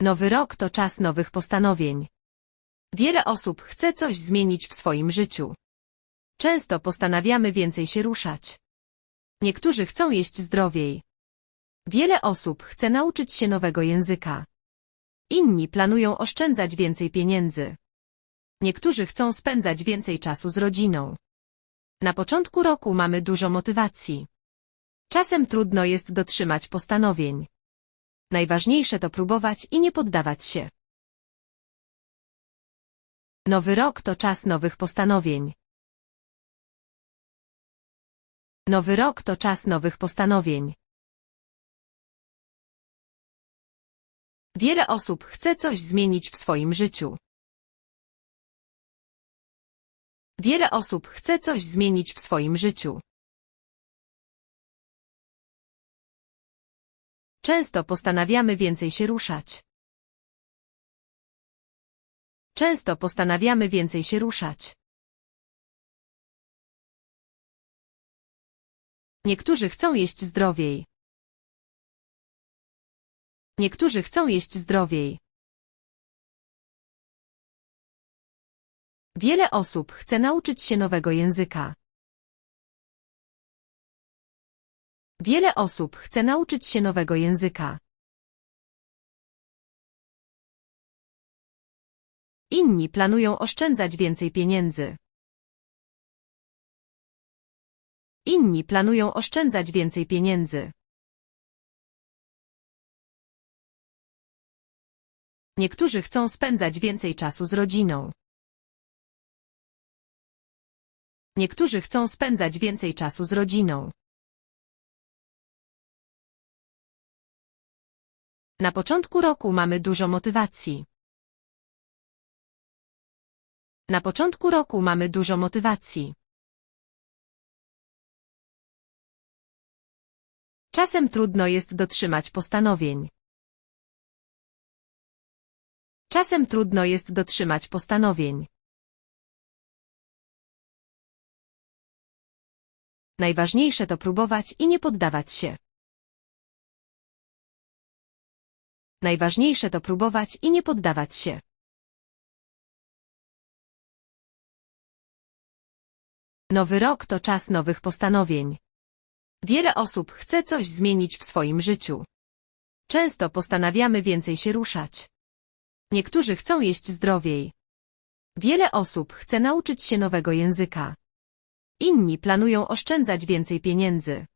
Nowy rok to czas nowych postanowień. Wiele osób chce coś zmienić w swoim życiu. Często postanawiamy więcej się ruszać. Niektórzy chcą jeść zdrowiej. Wiele osób chce nauczyć się nowego języka. Inni planują oszczędzać więcej pieniędzy. Niektórzy chcą spędzać więcej czasu z rodziną. Na początku roku mamy dużo motywacji. Czasem trudno jest dotrzymać postanowień. Najważniejsze to próbować i nie poddawać się. Nowy rok to czas nowych postanowień. Nowy rok to czas nowych postanowień. Wiele osób chce coś zmienić w swoim życiu. Wiele osób chce coś zmienić w swoim życiu. Często postanawiamy więcej się ruszać. Często postanawiamy więcej się ruszać. Niektórzy chcą jeść zdrowiej. Niektórzy chcą jeść zdrowiej. Wiele osób chce nauczyć się nowego języka. Wiele osób chce nauczyć się nowego języka. Inni planują oszczędzać więcej pieniędzy. Inni planują oszczędzać więcej pieniędzy. Niektórzy chcą spędzać więcej czasu z rodziną. Niektórzy chcą spędzać więcej czasu z rodziną. Na początku roku mamy dużo motywacji. Na początku roku mamy dużo motywacji. Czasem trudno jest dotrzymać postanowień. Czasem trudno jest dotrzymać postanowień. Najważniejsze to próbować i nie poddawać się. Najważniejsze to próbować i nie poddawać się. Nowy rok to czas nowych postanowień. Wiele osób chce coś zmienić w swoim życiu. Często postanawiamy więcej się ruszać. Niektórzy chcą jeść zdrowiej. Wiele osób chce nauczyć się nowego języka. Inni planują oszczędzać więcej pieniędzy.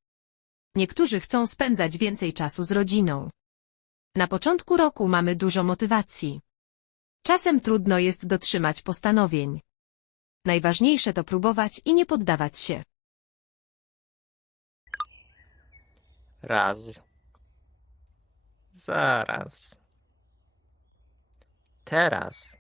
Niektórzy chcą spędzać więcej czasu z rodziną. Na początku roku mamy dużo motywacji. Czasem trudno jest dotrzymać postanowień. Najważniejsze to próbować i nie poddawać się. Raz. Zaraz. Teraz.